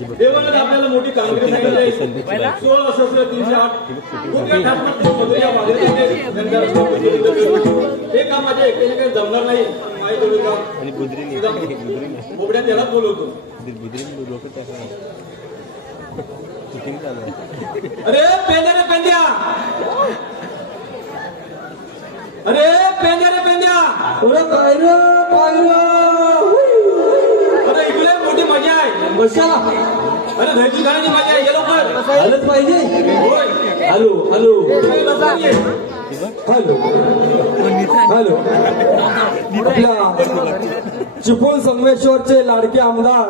देवाने आपल्याला मोठी कामगिरी सांगितली 16/308 हे काम माझ्या एकट्याने काही जमणार नाही आणि बोबड्या त्यालाच बोलवतो अरे पेंद्या रे पेंद्या अरे पेंद्या रे पेंद्या अरे इकडे मोठी मजा आहे कशाला अरे घरची गाडी मजा आहे लवकर आलंच पाहिजे हॅलो हॅलो हॅलो हॅलो आपल्या चिपळूण संगमेश्वरचे लाडके आमदार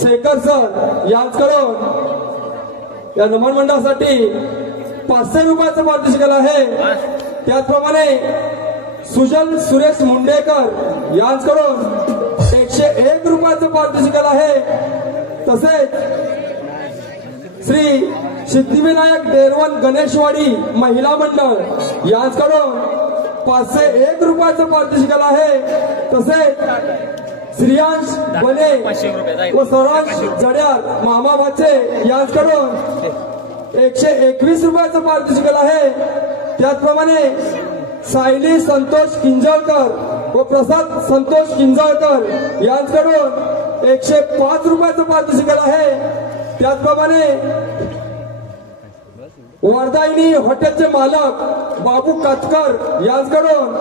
शेखर सर यांच्याकडून या नमन मंडळासाठी 500 रुपयाचं पारितोषिक आहे। त्याचप्रमाणे सुजल सुरेश मुंडेकर यांच्याकडून 101 रुपयाचं पारितोषिक आहे। तसेच श्री सिद्धिविनायक देरवन गणेशवाडी महिला मंडळ यांच्याकडून 501 रुपयाचं पारितोषिक आहे। तसेच श्रियांश बने व सरांश जड्यार मामा भाचे यांच्याकडून 121 रुपयाचं पारितोषिक आहे। त्याचप्रमाणे सायली संतोष किंजळकर व प्रसाद संतोष किंजळकर यांच्याकडून 105 रुपयाचं पारितोषिक आहे। त्याचप्रमाणे वर्धायनी हॉटेलचे मालक बाबू कातकर यांच्याकडून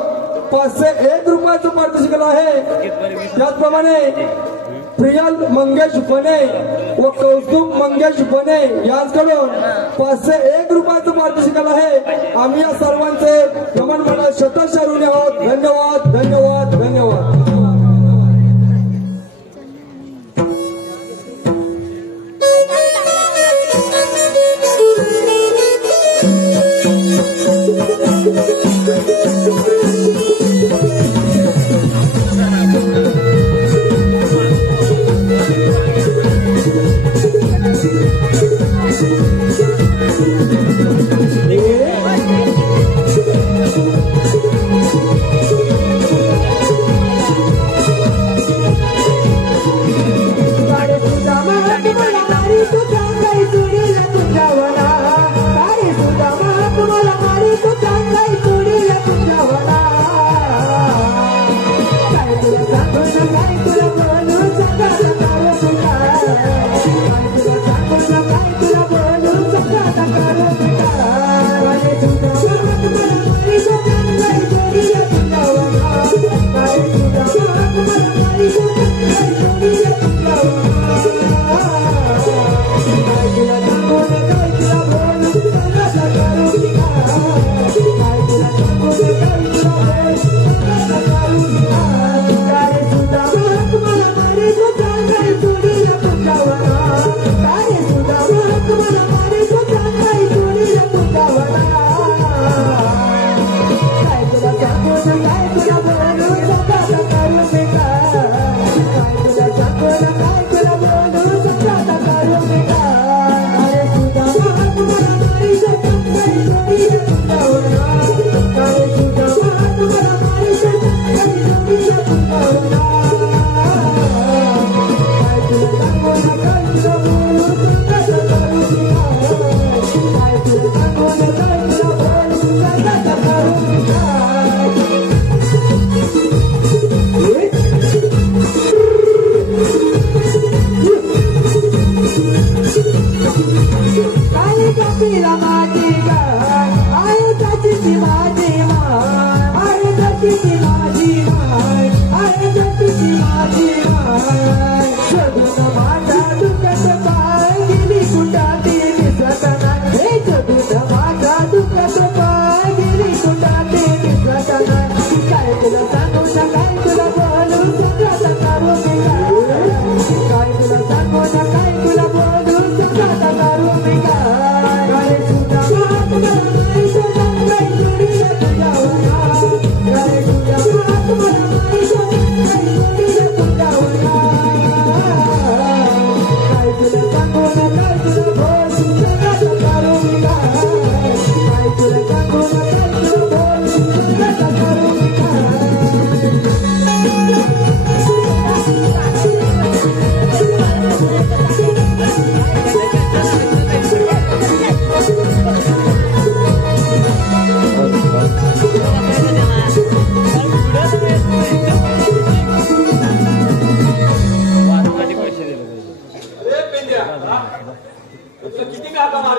501 रुपयाचं पारितोषिक आहे। त्याचप्रमाणे प्रियल मंगेश बने व कौस्तुभ मंगेश बने यांच्याकडून 501 रुपयाचं पारितोषिक आहे। आम्ही या सर्वांचे नमन मंडळ शतशः ऋणी आहोत। धन्यवाद धन्यवाद धन्यवाद।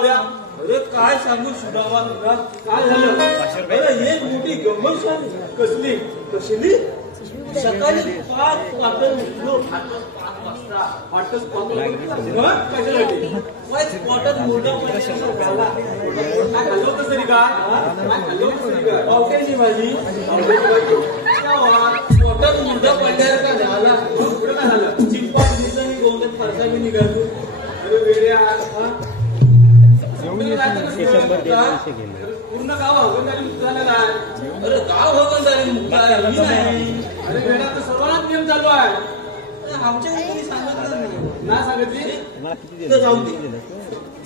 बावल्या. अरे काय सांगू सुदामा तुला काय झालं. अरे एक मोठी गंमत झाली. कसली कसली. सकाळी 5 वाजता उठलो. 5 वाजता 5 कशासाठी स्पॉटच मोठा झाला. काय खाल्लं होतं तरी काय खाल्लं होतं तरी काय पावट्याची भाजी स्पॉटच मोठा पडल्यावर का झाला. पुढे काय झालं. चिंपा दिवसांनी गोंगत फरसा बी निघालो. अरे वेड्या पूर्ण गाव हगंदारी मुक्त झालेला आहे. अरे गाव हगंदारी मुक्त आहे. अरे वेळा तर सर्वांनाच नियम चालू आहे. आमच्या कोणी सांगितलं नाही सांगितली तर जाऊन दे.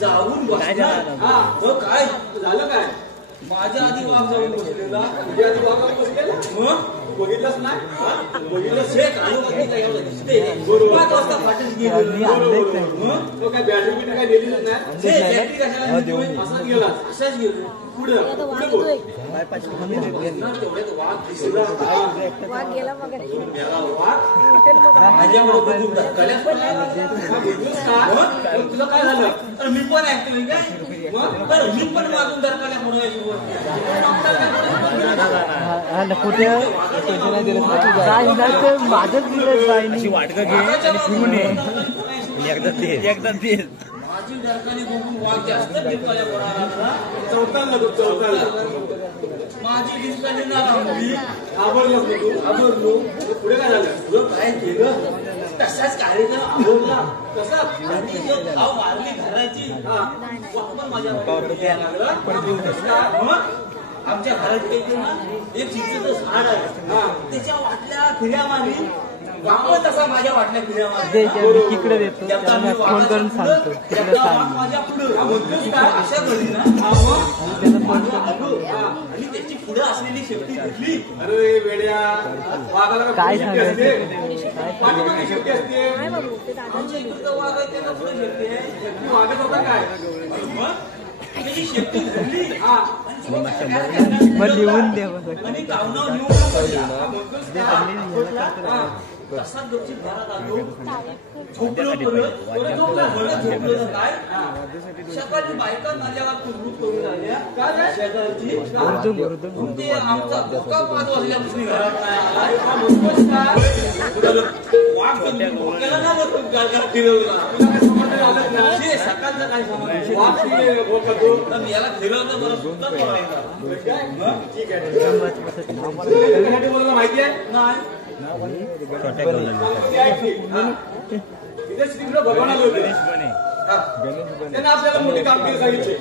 जाऊन हा काय झालं काय. माझ्या आधी वाघ जाऊन बसलेला. तुझ्या आधी वाघ बसलेला. मग बघितलंच नाही. बघितलं शेत दिसते. 5 वाजता फाटच गेलो. मग तो काय बॅटरी बिटरी काय दिलीच नाही. कशाला असाच गेला. असाच गेलो. पुढे पुढे तेवढ्यात वाघ दिसला. वाघ गेला मग तुला काय झालं. तर मी पण ऍक्टिव्ह काय मग मी पण वागून दरकाल्या म्हणून माझच दिलं वाटक घे आणि फिरून एकदा ते माझी दरकाली बघून वाघ जास्त दरकाल्या पडा. चौथ्याला माझी दिसकाली ना राहली. आवडलो पुढे काय झालं. तुझं काय केलं. तसाच कार्यक्रम आवडला. कसा भाव मारली घराची पण माझ्या आमच्या घरात एक चिंचेचं झाड आहे. त्याच्या वाटल्या फिर्या मारली. वापस तसा माझ्या वाटल्या फिर्या मारली. तिकडे देतो फोन करून सांगतो. तिकडे सांग माझ्या पुढे अशा घडी ना आणि त्याची पुढे असलेली शेपटी घेतली. अरे वेड्या वाघाला काय सांगायचं. शेपटी असते. आमच्या इकडे वाघ आहे त्याला पुढे शेपटी आहे. वाघत होता काय त्याची शेपटी धरली. मग लिहून दे आणि गावनाव नेऊन तसाच गपचीत घरात आलो. झोपलो झोपलो काय सकाळी बायका नाल्यावर कुजबूज करून आल्या. काय शेजारची ते आमचा धोका 5 वाजल्यापासून घरात नाही आला. वाघ केला ना घरात फिरवला. सकाळचं काय समज वाघ याला फिरवलं मला सुद्धा ठीक आहे. बोलला माहिती आहे नाही. तिथे श्रीकृष्ण भगवान आले होते. त्यांनी आपल्याला मोठी कामगिरी सांगितली.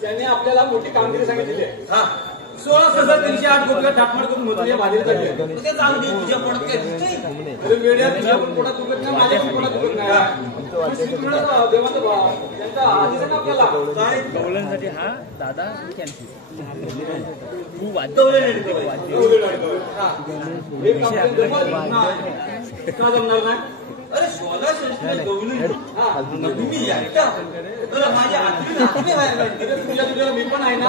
त्यांनी आपल्याला मोठी कामगिरी सांगितलेली आहे. 16,308 गोपीला ठाकमाड करून होते बाहेर काढले. ते जाऊ दे तुझ्या पोटात काय दिसतंय. अरे वेड्या तुझ्या पण पोटात दुखत नाही. माझ्या पण पोटात दुखत नाही. श्रीकृष्ण देवाचा भाव त्यांचा आधीच ना आपल्याला काय गवळणसाठी हा दादा कॅन्सल. तू का जमणार नाही. अरे 16 गवळी तुम्ही एकटा माझ्या तुझ्या मी पण आहे ना.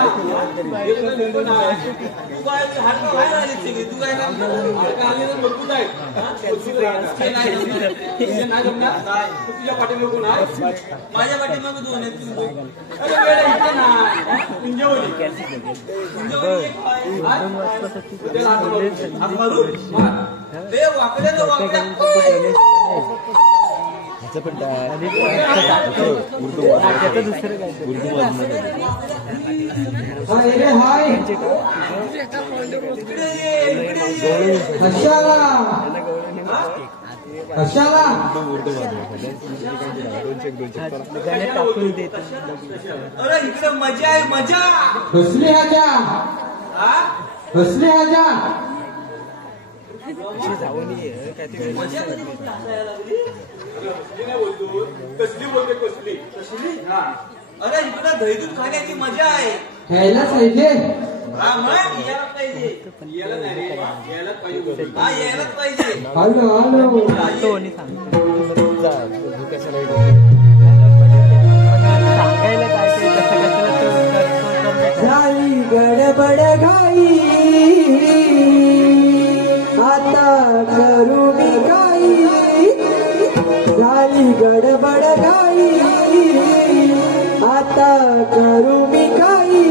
मी पण आहे. तू काय हात बाहेर आले तू काय आले तर मजबूत आहे. नाही जमणार. तुझ्या पाठीमागे कोण आहे. माझ्या पाठीमागे 2 आहेत. अरे इकडे मजा आहे मजा. कसली आजा कसली आजा. कसली बोलते कसली कसली. अरे इकडे दही दूध खाण्याची मजा आहे. ख्यायलाच पाहिजे. हा मग यायला पाहिजे. यायला नाही रे यायलाच पाहिजे. हा यायलाच पाहिजे. हॅलो हॅलो सांगायला काय ते कसं झाली गडबड घाई आता करू मी काही. झाली गडबड घाई आता करू मी काही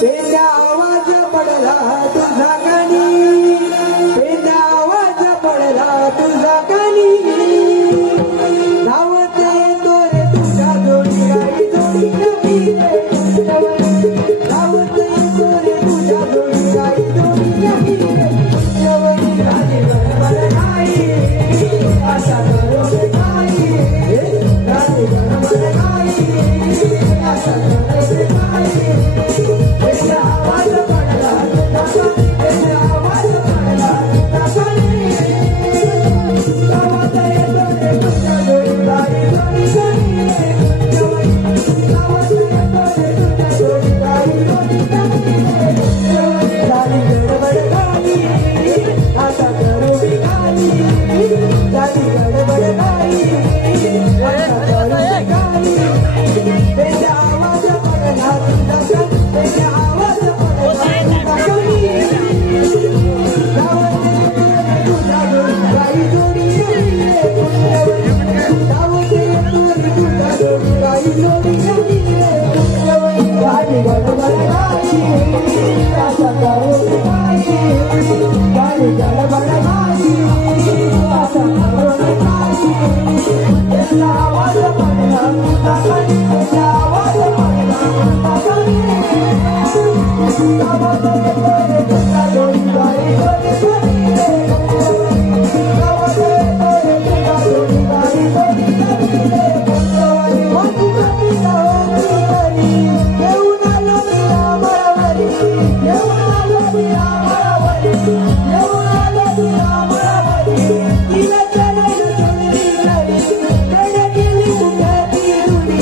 पेंड्या आवाज पडला तुझा गाणी पेंड्या आवाज पडला तुझा गाणी धावते तोरे तुझ्या जोडी गाडी जोडी नवी धावते तोरे तुझ्या जोडी गाडी जोडी नवी गाडी गडबड नाही असा करू मी काही गाडी गडबड नाही असा करू मी काही पेंड्या आवाज पडला पेंड्या आवाज पडला धावते तोरे तुझ्या जोडी गाडी जोडी नवी धावते तोरे तुझ्या जोडी गाडी जोडी नवी गाडी गडबड नाही आता करू मी काही गाडी गडबड नाही आता करू मी काही पेंड्या आवाज पडला तुझा पेंड्या आवाज पडला तुझा कमी धावते तुझ्या जोडी गाडी जोडी धावते तुझ्या जोडी गाडी जोडी गाडी गडबड नाही आता करू मी काही गाडी गडबड नाही आता करू मी काही पेंड्या आवाज पडला तुझा पेंड्या आवाज पडला तुझा कमी धावते तुझ्या जोडी गाडी जोडी धावते तुझ्या जोडी गाडी जोडी येऊन आलो तुला मळावरी येऊन आलो तुला मळावरी येऊन आलो तुला मळावरी तिला चढायला सोडली नाही गाड्या गेली कुठं ती रुडी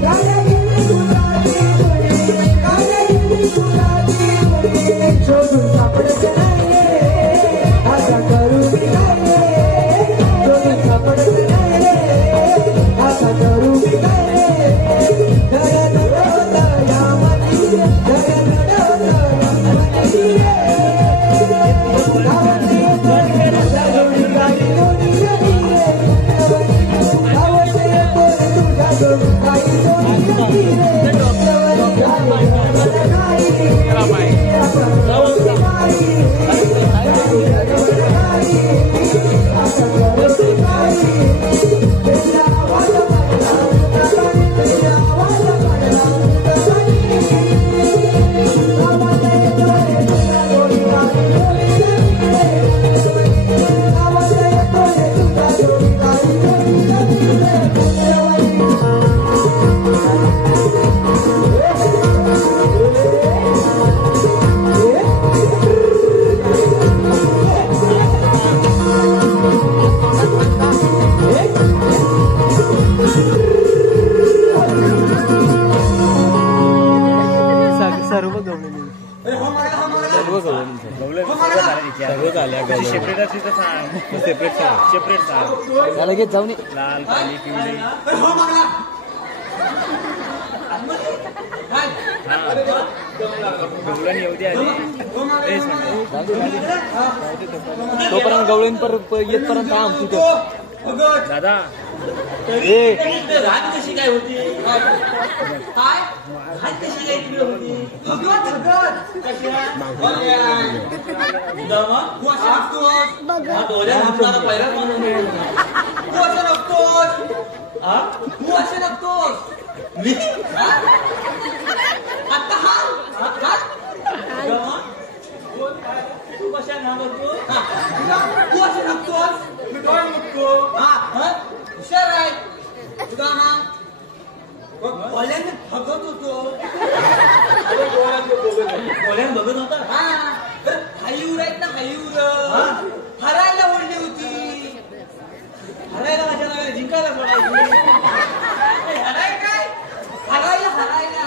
गाड्या गेली कुठं ती रुडी गाड्या गेली कुठं ती रुडी शोधून सापडत नाही आता करू मी नाही शोधून सापडत नाही आता करू मी नाही सेपरेट सांग लगेच जाऊन लाल पाणी पिवळी गवळण येऊ दे आधी तेच म्हणतो तोपर्यंत गवळण येतपर्यंत आम तिथं दादा रात कशी काय होती काय रात कशी काय होती पहिला तू असे नसतोस मी आता तू कशा ना बघतो तू असे नसतोस मी डोळे बघतो हुशार आहे तुझा ना डोळ्याने बघत होतो डोळ्याने बघत होता हाईवर आहेत ना हाईवर हरायला ओढली होती हरायला माझ्या जिंकायला सोडायची हराय काय हरायला हरायला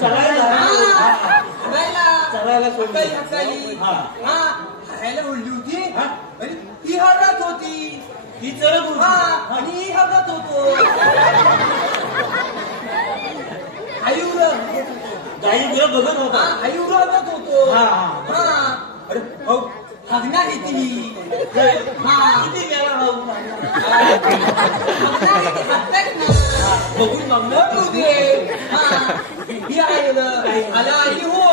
चढायला हरायला चढायला सोडली हरायला ओढली होती आणि ती हरत होती ही चढत होती आणि ही हरत होतो आईवर गाई बघत होता आईवर हरत होतो अरे हगना किती किती वेळा बघून मागणं तू दे केलं आला आली हो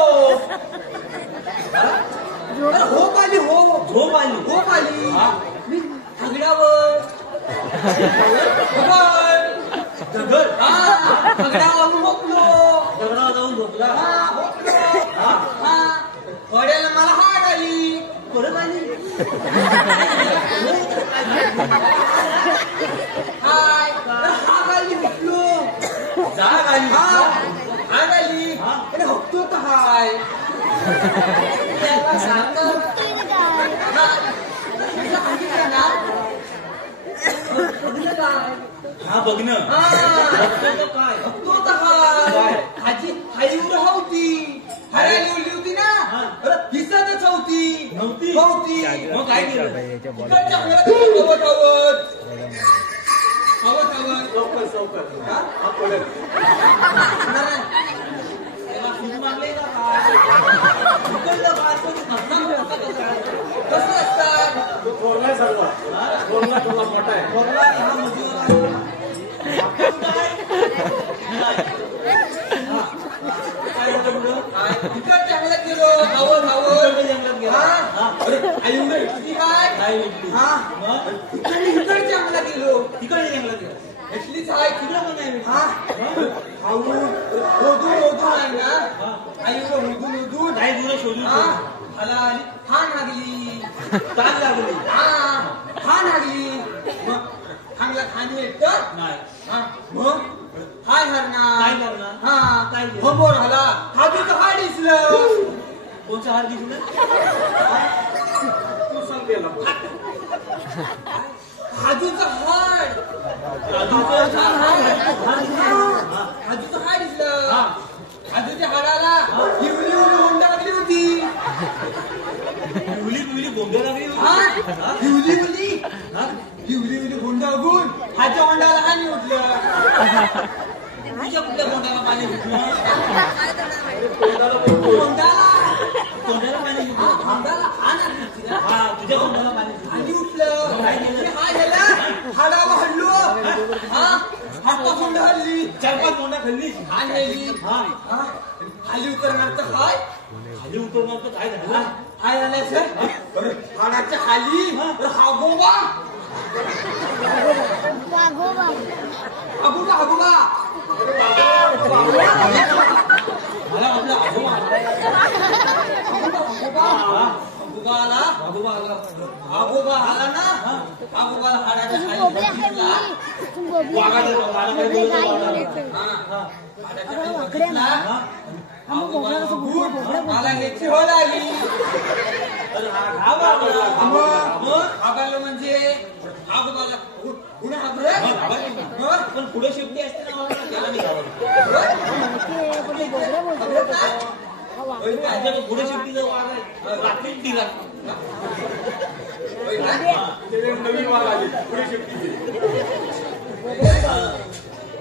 होप आली हो झोप आली होप आली मी दगडावर दगड दगडावर झोपलो दगडावर जाऊन झोपला पड्याला मला हाड आली परत आली हाय हाग आली झोपलो जाग आली हाग आली आणि हकतो तर हाय हा बघणं काय हकतो तर हाय आजी खाली उभं होती हरायला उरली होती ना दिसतच होती नव्हती मग काय केलं इकडच्या घरात लवकर सवकर कसं असतात तो थोरला सर्व थोरला मोठा आहे थोरला हा मजूर जंगलात गेलो जंगलात गेलो काय इकडे जंगलात गेलो तिकडे जंगलात गेलो इथलीच आहे तिकडे पण आहे आहे ना आई शोधून मला ठाण लागली ताण लागली ठाण लागली मग चांगला खाणी एकटं नाही मग हाय हरणार काय समोर आला हाजूचं हाड दिसलं कोणचं हाड दिसलं तू सांग हाजूचं हाड हाजूचं हाड दिसलं हाजूच्या हाडाला हिवली हुंडा लागली होती हिवली गोंडा लागली हिवली गोंडा बघून हाच्या होंडाला हानी उठलं तुझ्या कुठल्या गोंडाला पाणी उठलं तोंडाला पाणी तुझ्या गोंडाला पाणी उठलं काय झालं हाडाला हल्लो हातपास गोंडा हल्ली 4-5 गोंडा खाल्ली हाणली खाली उतरणार तर काय खाली उतरणार तर काय झालं काय झालं सर हाडाच्या खाली हागोबा हागोबा मला म्हटलं आगोबा आला ना आगोबाला हाडाच्या मला ह्याची होळ आली आगायला म्हणजे आगोबाला पुढे पण पुढे शिफ्टी असते ना पुढे शिफ्टी जर रात्री दिला नवीन वाघ आली पुढे शिफ्टी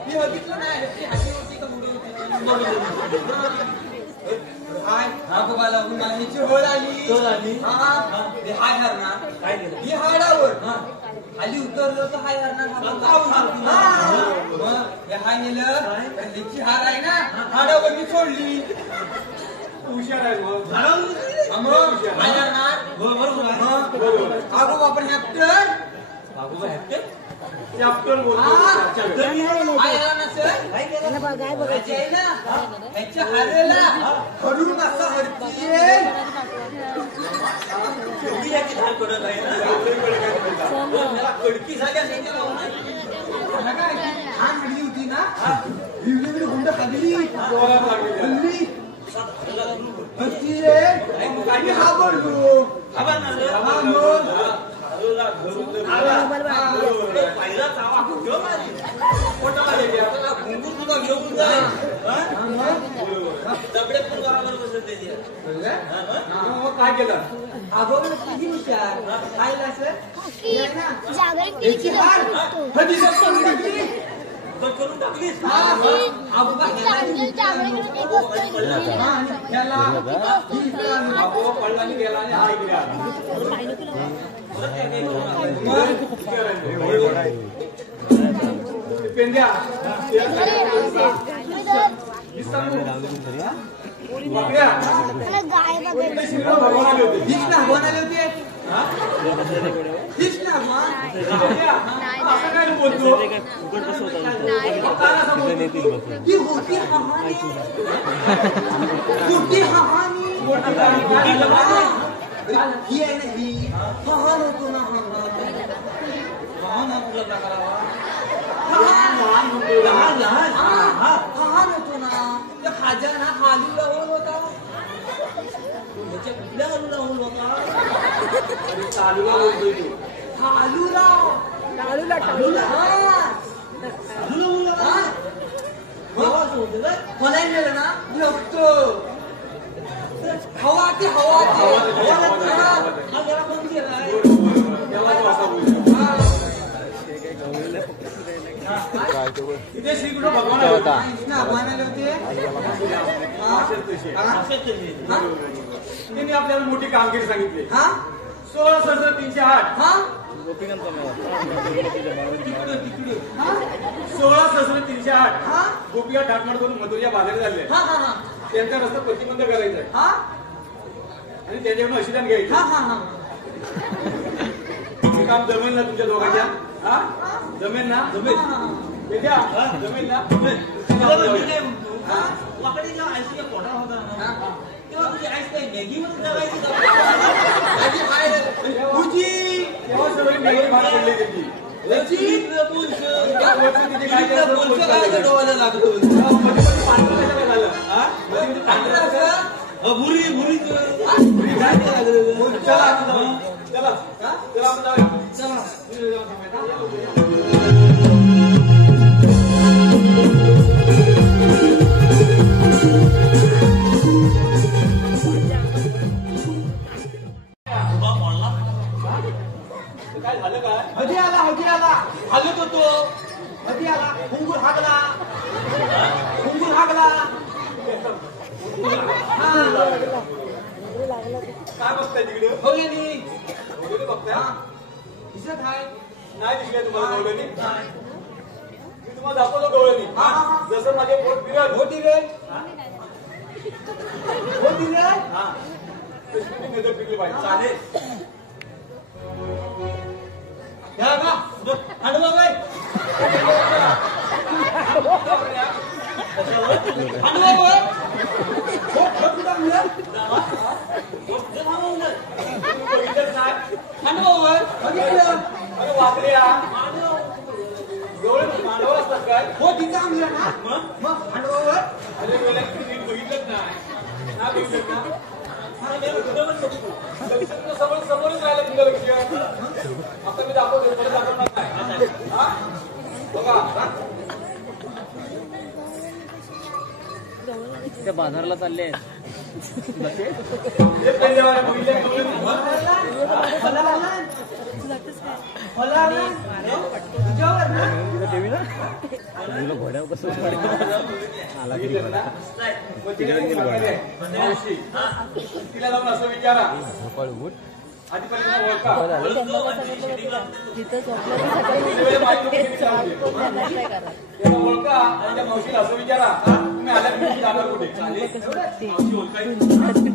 मी बघितलं नाही होती का पुढे हाय आगोबाला उन्हाळ्याची होळ आली हाय हरणार काय केलं मी हाडावर खाली उतरलो तर हाय हरणार हाय नेलं हल्लीची हार आहे ना हाडावर मी सोडली हुशार आहे मग हाय हरणार बरोबर आगोबा पण हॅप्टर आगोबा हॅप्टर चॅप्टर बोलतो हाय नसेल काय बघायचे आहे ना ह्याच्या हारेला हरून असा हरतीये याची धार पडत आहे ना कडकी झाली असेल छान हडली होती ना हिवली गुंड खाल्ली हरती रे हा बोललो पहिला चावा घुंगूर तुला घेऊन जाय तबड्यात पण बरोबर बसत काय केलं आगोबा किती हुशार काय करून टाकलीस आगोबा पडला गेला आणि हा पेंद्या सांगू वाकड्या कोणीतरी श्रीराम भगवान आले होते हीच ना भगवान आले होते हीच ना भगवान असं काय बोलतो ही होती कहाणी होती कहाणी ही आहे ना ही महान होतो ना महान होतो ना त्या खाजा ना खाली लावून होता कुठल्या खालू लावून होता चालूला बोलतोय तू खालूराव मला गेलं ना लागतो हवा ते हवा ते हा जरा पण गेलाय इथे श्रीकृष्ण भगवान आले होते भगवान आले होते त्यांनी आपल्याला मोठी कामगिरी सांगितली हा 16,308 हा 16,308 हा गोपिका ठाकमाड करून मथुरा बाजारी झाले हा हा हा त्यांचा रस्ता प्रतिबंध करायचा आहे हा आणि त्यांच्याकडून अशिदान घ्यायचं हा हा हा हे काम जमेल ना तुमच्या दोघांच्या हा जमेल ना जमेल विद्या जमेल ना वाकडे जेव्हा आईसच्या पोटा होता ना तेव्हा तुझी आईस काही मॅगी म्हणून जगायची तुझी तेव्हा सगळी मेघी भाग पडली त्याची डोळ्याला लागतो भुरी भुरी चला चला चला आपण जाऊया चला काय झालं काय हजी आला हागत होतो हजी आला हुंगूर हागला काय बघताय तिकडे होल्यानी वगैरे बघताय दिसत आहे नाही दिसले तुम्हाला गवळणी मी तुम्हाला दाखवतो गवळणी जसं माझे पोट फिरत होती रे हा तशी ती नजर फिरली पाहिजे चालेल या का हाडवा बाई हाडवा बाई अरे वाकड्या गवळणी मांडव असतात काय हो तिथं आणलं ना मग हाडवा अरे डोळ्यात नीट बघितलंच नाही ना बघितलं ना समोरच राहिलं तुझं लक्ष आता मी दाखवतो मला दाखवणार नाही हा बघा त्या बाजारला चालले हे पहिले वाले बघितले तुला घोड्यावर कसं आला तरी तिला जाऊन असं विचारा आधी पहिल्यांदा ओळखा आणि त्या मावशीला असं विचारा तुम्ही आल्या की जाणार कुठे चालेल मावशी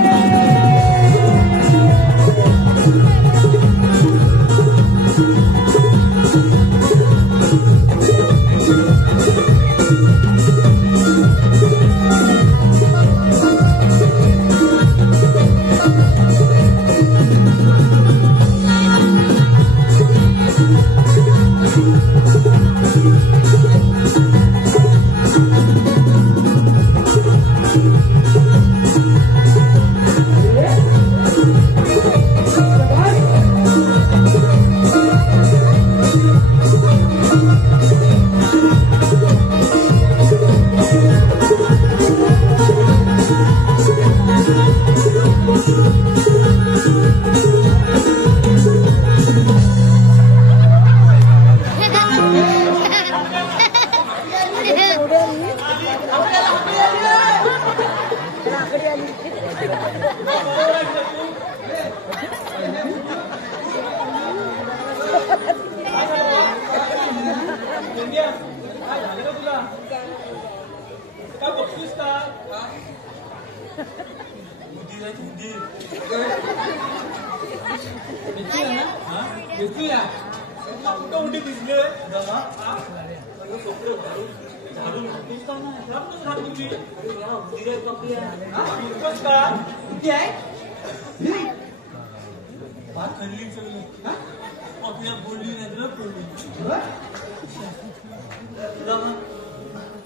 Yeah. काय बघतोस का उंडी दिसले आपल्या बोलली नाही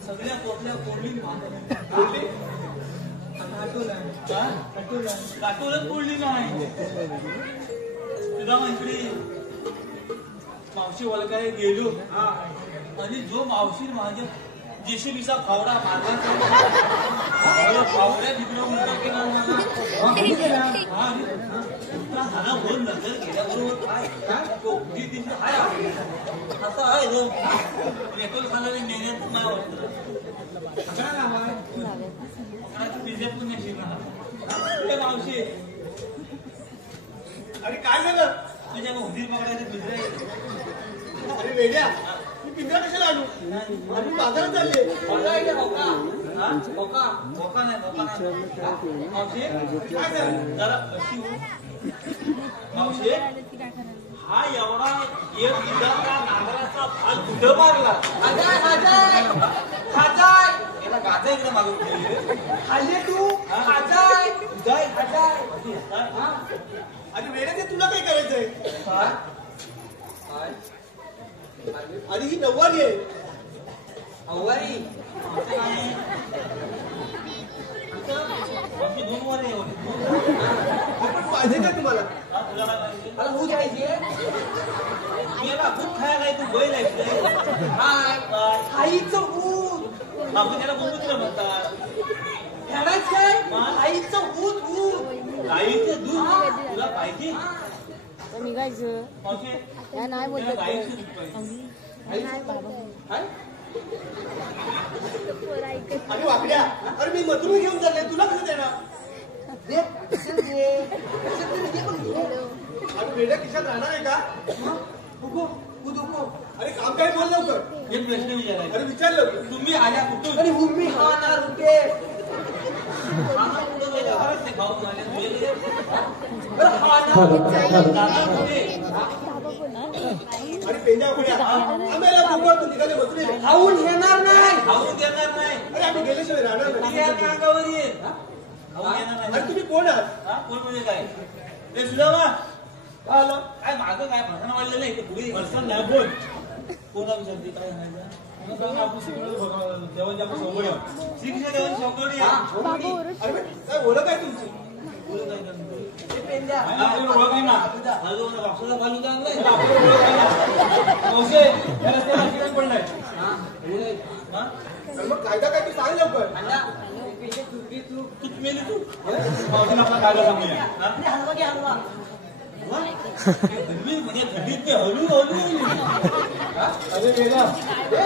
सगळ्या कोपल्या बोलली काटोलच बोलली नाही तुझा इकडे मावशी वलकाय गेलो आणि जो मावशी माझ्या जेसीबीचा फावडा मारला फावड्या तिकडं उलटा केला झाला बोल नंतर गेल्याबरोबर काय हाय असं आहे पेट्रोल खाल्ल्याने नेण्यात नाही वाटत मावशी अरे काय झालं तुझ्या हुंदीर पकडायचं पिंजरा अरे वेड्या मी पिंजरा कशाला आणू आम्ही बाजारात चालले मोका नाही मावशी काय झालं जरा कशी मावशी हा एवढा एक दुधाचा नांगराचा भाग कुठं मारला याला गाजा इकडे मागून खाल्ले तू खाजाय आणि वेळेत तुला काय करायचंय आणि ही नऊवारी आहे नऊवारी दोन वारी पाहिजे का तुम्हाला मला भूत खायची भूत खायला तू बैल आहे आईचं भूत आपण त्याला गोमूत्र म्हणतात आईचं भूत गाईचं दूध तुला पाहिजे निघायचं या नाही बोलत अरे वाकड्या अरे मी मधुर घेऊन चालले तुला कसं देणार अरे वेड्या खिशात राहणार आहे का अरे काम काय बोल लवकर एक प्रश्न विचारायचा अरे विचार लवकर तुम्ही आल्या कुठून अरे भूमी खाणार होते अरे पेंड्या उघड्या आम्हाला बोलतो निघाले बसले खाऊन घेणार नाही अरे आम्ही गेल्याशिवाय राहणार नाही अंगावर ये अरे तुम्ही कोण आहात कोण म्हणजे काय रे सुदामा आलं काय मागं काय भाषण वाढलेलं नाही ते पुढे भाषण नाही बोल कोणा विचारते काय म्हणायचं आपण देवाची आपण सवय श्रीकृष्ण देवाची सवय अरे काय ओळख आहे तुमची ओळख आहे ओळख आहे ना वापसाचा बालू चांगलाय पडलाय मग कायदा काय तू सांग लवकर तू मेली तू आपला कायदा सांगूया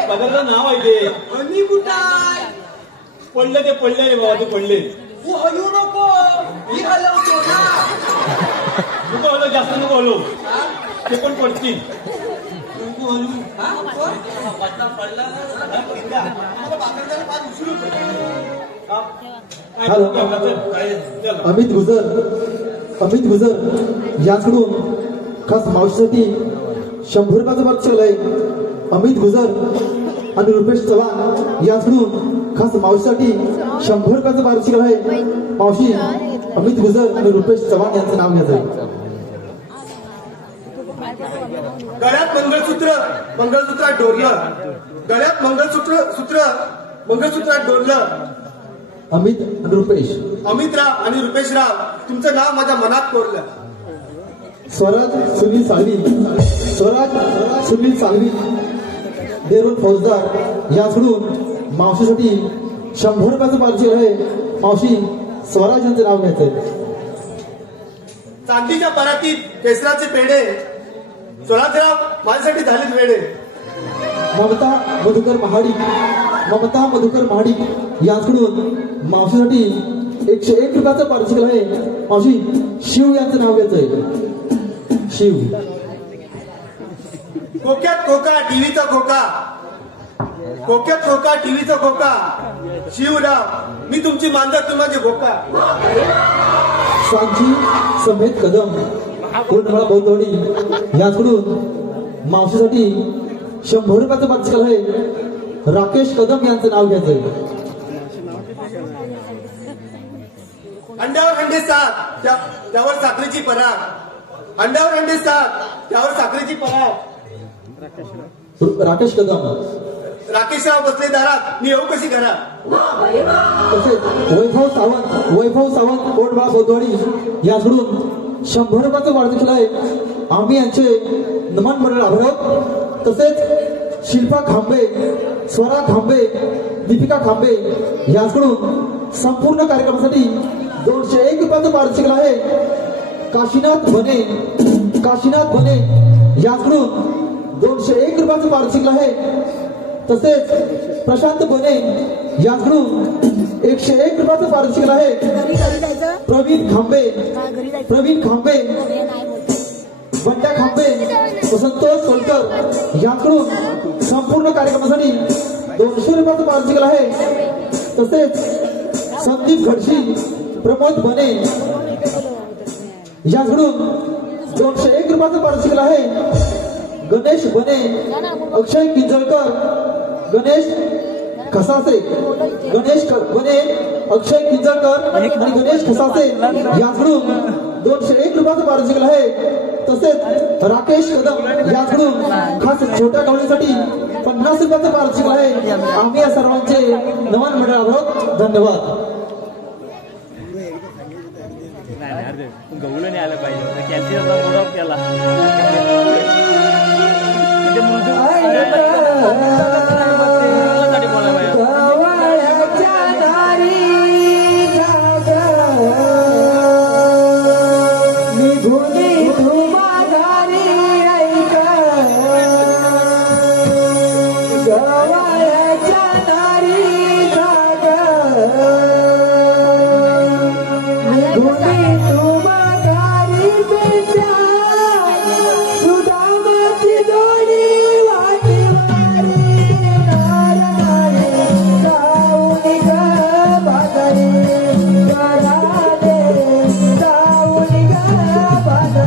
पदार्थ नाव आहे ते पडलं ते पडले रे बाबा तू पडले तू हलू नको मी हलवतो ना नको हलव जास्त नको हलव ते पण पडतील नको हलू अमित गुजर याचकडून खास मावशीसाठी 100 रुपयाचं बक्षीस आहे. अमित गुजर आणि रुपेश चव्हाण याचकडून खास मावशीसाठी 100 रुपयाचं बक्षीस आहे. मावशी अमित गुजर आणि रुपेश चव्हाण यांचं नाव घ्यायचं आहे. गळ्यात मंगळसूत्रात डोरलं गळ्यात मंगळसूत्रात डोरलं अमित आणि रुपेश अमितराव आणि रुपेशराव तुमचं नाव माझ्या मनात कोरलं. स्वराज सुनील साळवी देरूर फौजदार याचकडून मावशीसाठी 100 रुपयाचं बक्षीस आहे. मावशी स्वराज यांचं नाव घ्यायचंय. चांदीच्या परातीत केसराचे पेढे स्वराजराव माझ्यासाठी झालेच वेडे. ममता मधुकर महाडिक यांच्याकडून मावशीसाठी 101 रुपयाचं पार्सल आहे. मावशी शिव यांचं नाव घ्यायचंय. शिव. खोक्यात खोका टीव्हीचा खोका, खोक्यात खोका टीव्हीचा खोका, शिवराव मी तुमची मांजर तुम्हाला भोका. सांची समेत कदम कोरडवाडा बौद्धवाडी याचकडून मावशीसाठी 100 रुपयाचं पार्सल आहे. राकेश कदम यांचं नाव घ्यायचंय. अंड्यावर अंडे सात त्यावर साखरेची पराग, अंड्यावर अंडे सात त्यावर साखरेची पराग. राकेश कदम. राकेशराव बसले दारात मी येऊ कशी करा. तसेच वैभव सावंत कोरडवाडा बौद्धवाडी याचकडून 100 रुपयाचं पार्सल आहे. आम्ही यांचे नमन मंडळ आभार आहोत. तसेच शिल्पा खांबे, स्वरा खांबे, दीपिका खांबे याचकडून संपूर्ण कार्यक्रमासाठी 201 रुपयाचं पार्सल आहे. काशीनाथ बने याचकडून 201 रुपयाचं पार्सल आहे. तसेच प्रशांत बने याचकडून 101 रुपयाचं पार्सल आहे. प्रवीण खांबे, बंड्या खांबे, संतोष सोलकर याचकडून संपूर्ण कार्यक्रमासाठी 200 रुपयाचं पार्सल आहे. तसेच संदीप घडशी, प्रमोद बने याचकडून 201 रुपयाचं पार्सल आहे. गणेश बने, अक्षय किंजळकर, गणेश खसासे, बने, अक्षय किंजळकर आणि गणेश खसासे याचकडून 201 रुपयाचं पार्सल आहे. तसेच राकेश कदम याचकडून खास छोट्या गवळीसाठी 50 रुपयाचं पार्सल आहे. आम्ही या सर्वांचे नमन मंडळ आहोत. धन्यवाद. गवलं नाही आलं पाहिजे. कॅल्शियमचा मोड ऑफ केला. Bye.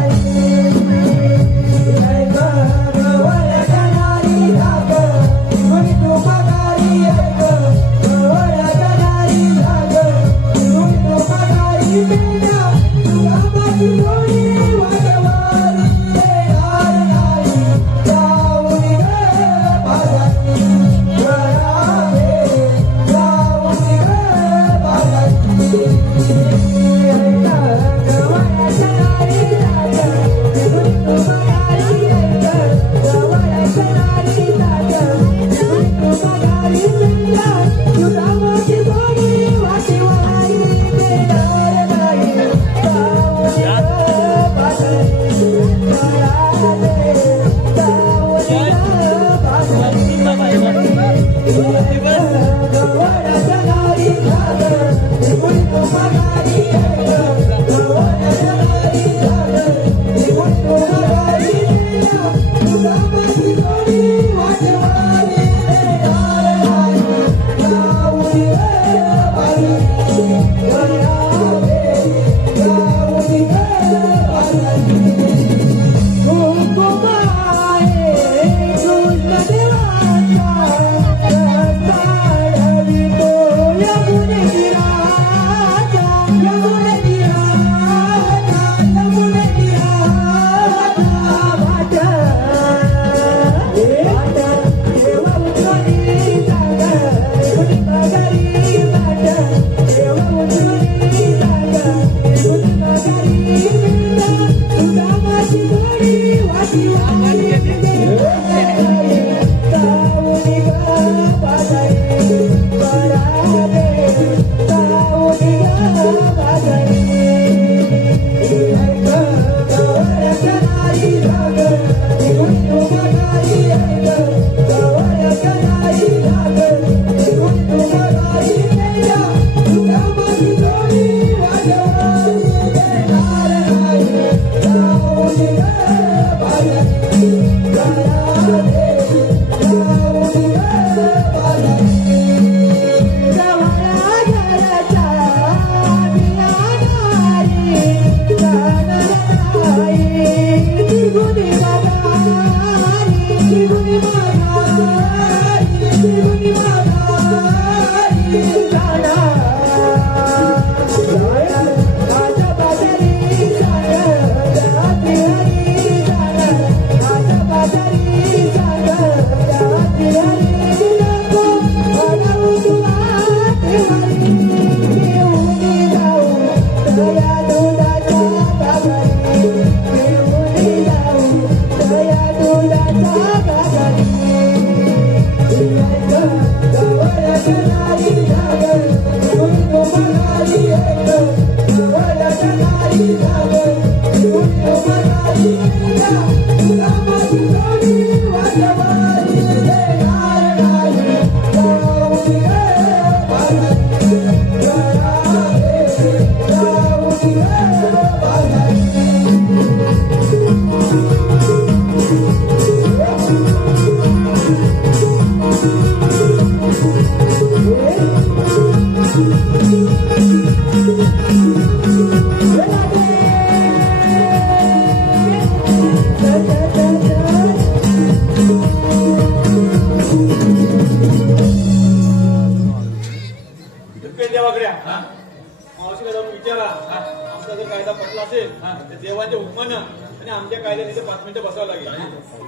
मावशीला जाऊन विचारा आमचा जर कायदा पटला असेल तर देवाच्या हुकमानं आणि आमच्या कायद्याने इथे 5 मिनिटं बसावं लागेल.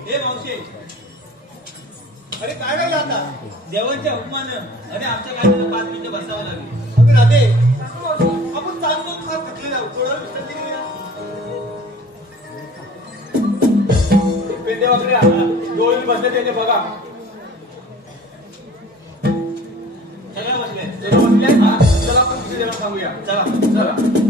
हे मावशी अरे काय वेळ आता देवांच्या हुकमानं आणि आमच्या कायद्यानं 5 मिनिटं बसावं लागेल. अगं राधे आपण चालतो फार थकलेला आहोत. थोडा विश्रांती घेऊया. पेंदेवाकडे डोळे बसले त्याने बघा सगळं बसले चला आपण दुसऱ्या जणांना सांगूया. चला चला